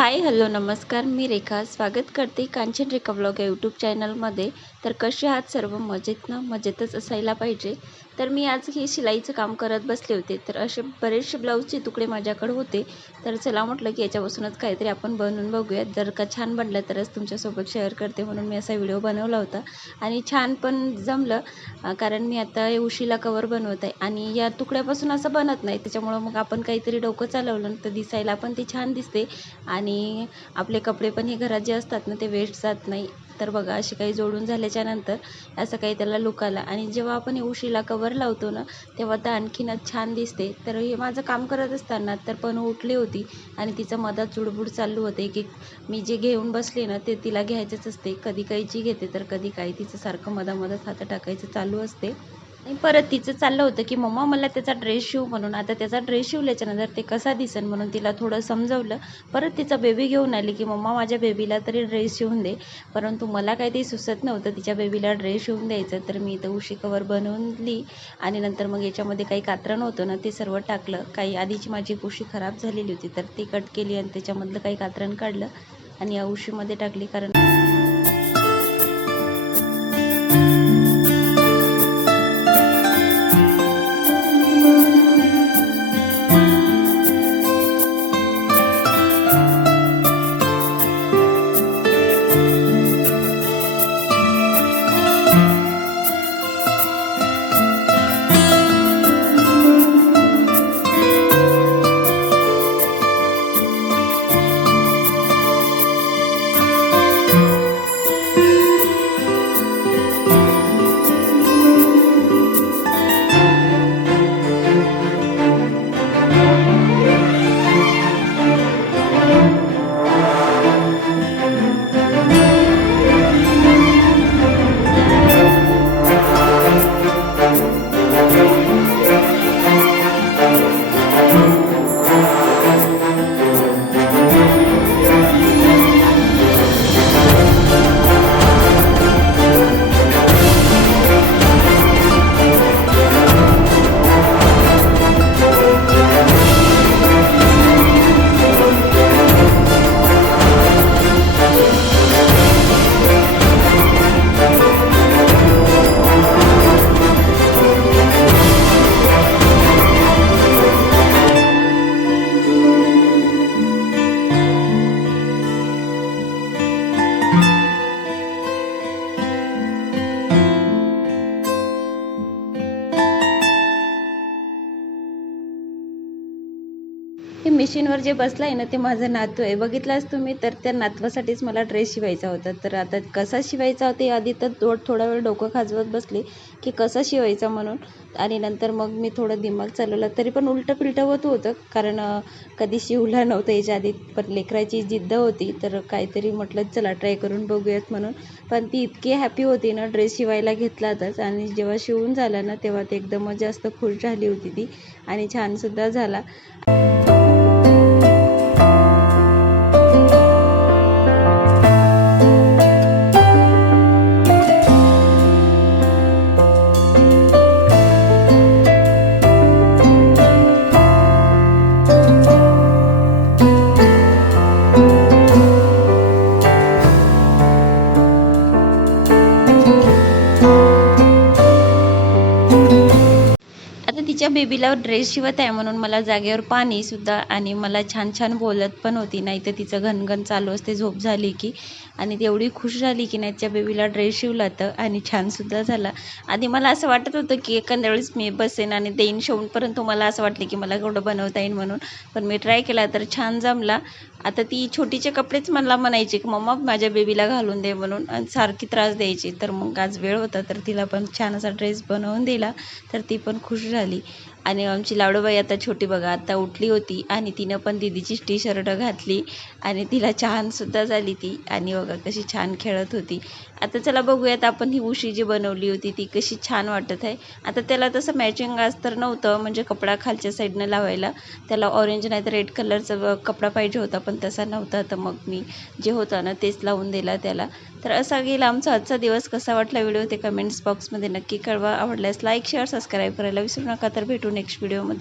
Hi hello नमस्कार, मी रेखा स्वागत करते कांचन रेखा व्लॉग या यूट्यूब चॅनलमध्ये. तर कसे आहात सर्व? मजेत ना? मजेतच असायला पाहिजे. तर मी आज हे शिलाईचं काम करत बसले होते. तर असे बरेचसे ब्लाऊजचे तुकडे माझ्याकडे होते. तर चला म्हटलं की याच्यापासूनच काहीतरी आपण बनवून बघूयात. जर का छान बनलं तरच तुमच्यासोबत शेअर करते, म्हणून मी असा व्हिडिओ बनवला होता. आणि छान पण जमलं, कारण मी आता हे उशीला कवर बनवत आहे आणि या तुकड्यापासून असं बनत नाही. त्याच्यामुळं मग आपण काहीतरी डोकं चालवलं तर दिसायला पण ती छान दिसते आणि आपले कपडे पण हे घरात जे असतात ना ते वेस्ट जात नाही. तर बघा, असे काही जोडून झाल्याच्या नंतर असं काही त्याला लुक आला आणि जेव्हा आपण हे उशीला कवर लावतो ना तेव्हा तर आणखीनच छान दिसते. तर हे माझं काम करत असताना तर पण उठली होती आणि तिचं मधात चुडबुड चालू होते की मी जे घेऊन बसले ना ते तिला घ्यायचंच असते. कधी कैची घेते तर कधी काही तिचं सारखं मधामधात हात टाकायचं चालू असते. आणि परत तिचं चाललं होतं की मम्मा मला त्याचा ड्रेस शिव म्हणून. आता त्याचा ड्रेस शिवल्याच्यानंतर ते कसा दिसेल म्हणून तिला थोडं समजवलं. परत तिचा बेबी घेऊन आली की मम्मा माझ्या बेबीला तरी ड्रेस शिवून दे. परंतु मला काही ते सुचत नव्हतं तिच्या बेबीला ड्रेस शिवून द्यायचं. तर मी इथं उशी कवर बनवली आणि नंतर मग याच्यामध्ये काही कात्रण होतं ना ते सर्व टाकलं. काही आधीची माझी उशी खराब झालेली होती तर ती कट केली आणि त्याच्यामधलं काही कात्रण काढलं आणि या उशीमध्ये टाकली. कारण हे मशीनवर जे बसलं आहे ना ते माझं नातू आहे. बघितलाच तुम्ही. तर त्या नातवासाठीच मला ड्रेस शिवायचा होता. तर आता कसा शिवायचा होता आधी तर थोडा वेळ डोकं खाजवत बसले की कसा शिवायचा म्हणून. आणि नंतर मग मी थोडं दिमाग चालवलं, तरी पण उलटं पिलटं होत होतं. कारण कधी शिवला नव्हतं याच्या आधी, पण लेकराची जिद्द होती तर काहीतरी म्हटलं चला ट्राय करून बघूयात म्हणून. पण ती इतकी हॅपी होती ना ड्रेस शिवायला घेतलातच आणि जेव्हा शिवून झाला ना तेव्हा ते एकदमच जास्त खुश झाली होती ती आणि छानसुद्धा झाला. आता तिच्या बेबीला ड्रेस शिवत आहे म्हणून मला जागेवर पाणीसुद्धा आणि मला छान छान बोलत पण होती. नाही तर तिचं घनघन चालू असते झोप झाली की. आणि ती एवढी खुश झाली की नाही, तिच्या बेबीला ड्रेस शिवला तर आणि छानसुद्धा झाला. आधी मला असं वाटत होतं की एखाद्या वेळेस मी बसेन आणि देईन शिवून, परंतु मला असं वाटलं की मला केवढं बनवता येईल म्हणून. पण मी ट्राय केला तर छान जमला. आता ती छोटीचे कपडेच मला म्हणायची की मम्मा माझ्या बेबीला घालून दे म्हणून आणि सारखी त्रास द्यायची. तर मग आज वेळ होता तर तिला पण छान असा ड्रेस बनवून दिला. तर ती पण खुश झाली. आणि आमची लाडूबाई आता छोटी बघा आता उठली होती आणि तिनं पण दीदीची टी शर्ट घातली आणि तिला छानसुद्धा झाली ती. आणि बघा कशी छान खेळत होती. आता चला बघूयात आपण ही उशी जी बनवली होती ती कशी छान वाटत आहे. आता त्याला तसं मॅचिंग आज तर नव्हतं, म्हणजे कपडा खालच्या साईडनं लावायला त्याला ऑरेंज नाही तर रेड कलरचा कपडा पाहिजे होता, पण तसा नव्हता. तर मग मी जे होतं ना तेच लावून दिला त्याला. तर असा गेला आमचा आजचा दिवस. कसा वाटला व्हिडिओ ते कमेंट्स बॉक्समध्ये नक्की कळवा. आवडल्यास लाईक शेअर सबस्क्राईब करायला विसरू नका. तर भेटू नेक्स्ट व्हिडिओमध्ये.